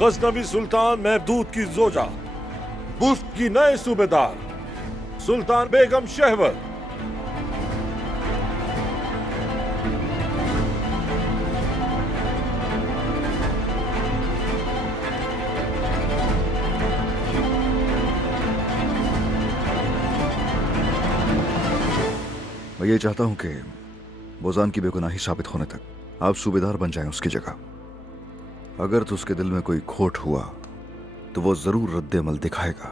गजनवी सुल्तान महमूद की जोजा, बुस्त की नए सूबेदार सुल्तान बेगम शहवर। मैं ये चाहता हूं कि बोजान की बेगुनाही साबित होने तक आप सूबेदार बन जाएं उसकी जगह। अगर तो उसके दिल में कोई खोट हुआ तो वो जरूर रद्द अमल दिखाएगा।